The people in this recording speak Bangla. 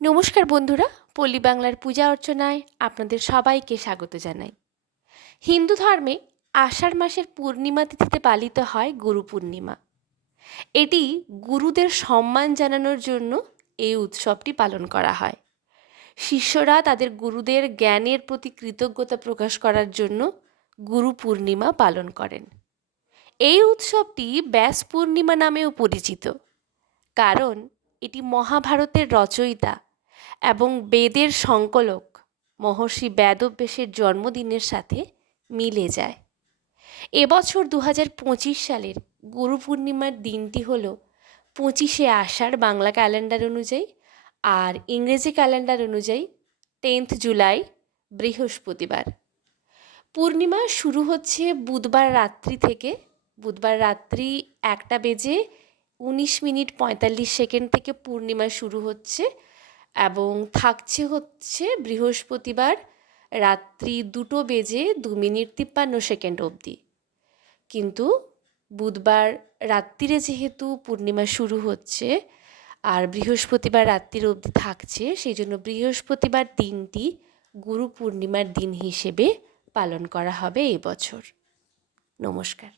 নমস্কার বন্ধুরা, পল্লী বাংলার পূজা অর্চনায় আপনাদের সবাইকে স্বাগত জানাই। হিন্দু ধর্মে আষাঢ় মাসের পূর্ণিমা তিথিতে পালিত হয় গুরু পূর্ণিমা। এটি গুরুদের সম্মান জানানোর জন্য এই উৎসবটি পালন করা হয়। শিষ্যরা তাদের গুরুদের জ্ঞানের প্রতি কৃতজ্ঞতা প্রকাশ করার জন্য গুরু পূর্ণিমা পালন করেন। এই উৎসবটি ব্যাস পূর্ণিমা নামেও পরিচিত, কারণ এটি মহাভারতের রচয়িতা এবং বেদের সংকলক মহর্ষি বেদব্যাসের জন্মদিনের সাথে মিলে যায়। এবছর 2025 সালের গুরু পূর্ণিমার দিনটি হল 25শে আষাঢ় বাংলা ক্যালেন্ডার অনুযায়ী, আর ইংরেজি ক্যালেন্ডার অনুযায়ী 10th জুলাই বৃহস্পতিবার। পূর্ণিমা শুরু হচ্ছে বুধবার রাত্রি থেকে। বুধবার রাত্রি 1:19:45 থেকে পূর্ণিমা শুরু হচ্ছে এবং থাকছে হচ্ছে বৃহস্পতিবার রাত্রি 2:02:53 অবধি। কিন্তু বুধবার রাত্রিরে যেহেতু পূর্ণিমা শুরু হচ্ছে আর বৃহস্পতিবার রাত্রির অবধি থাকছে, সেই জন্য বৃহস্পতিবার দিনটি গুরু পূর্ণিমার দিন হিসেবে পালন করা হবে এবছর। নমস্কার।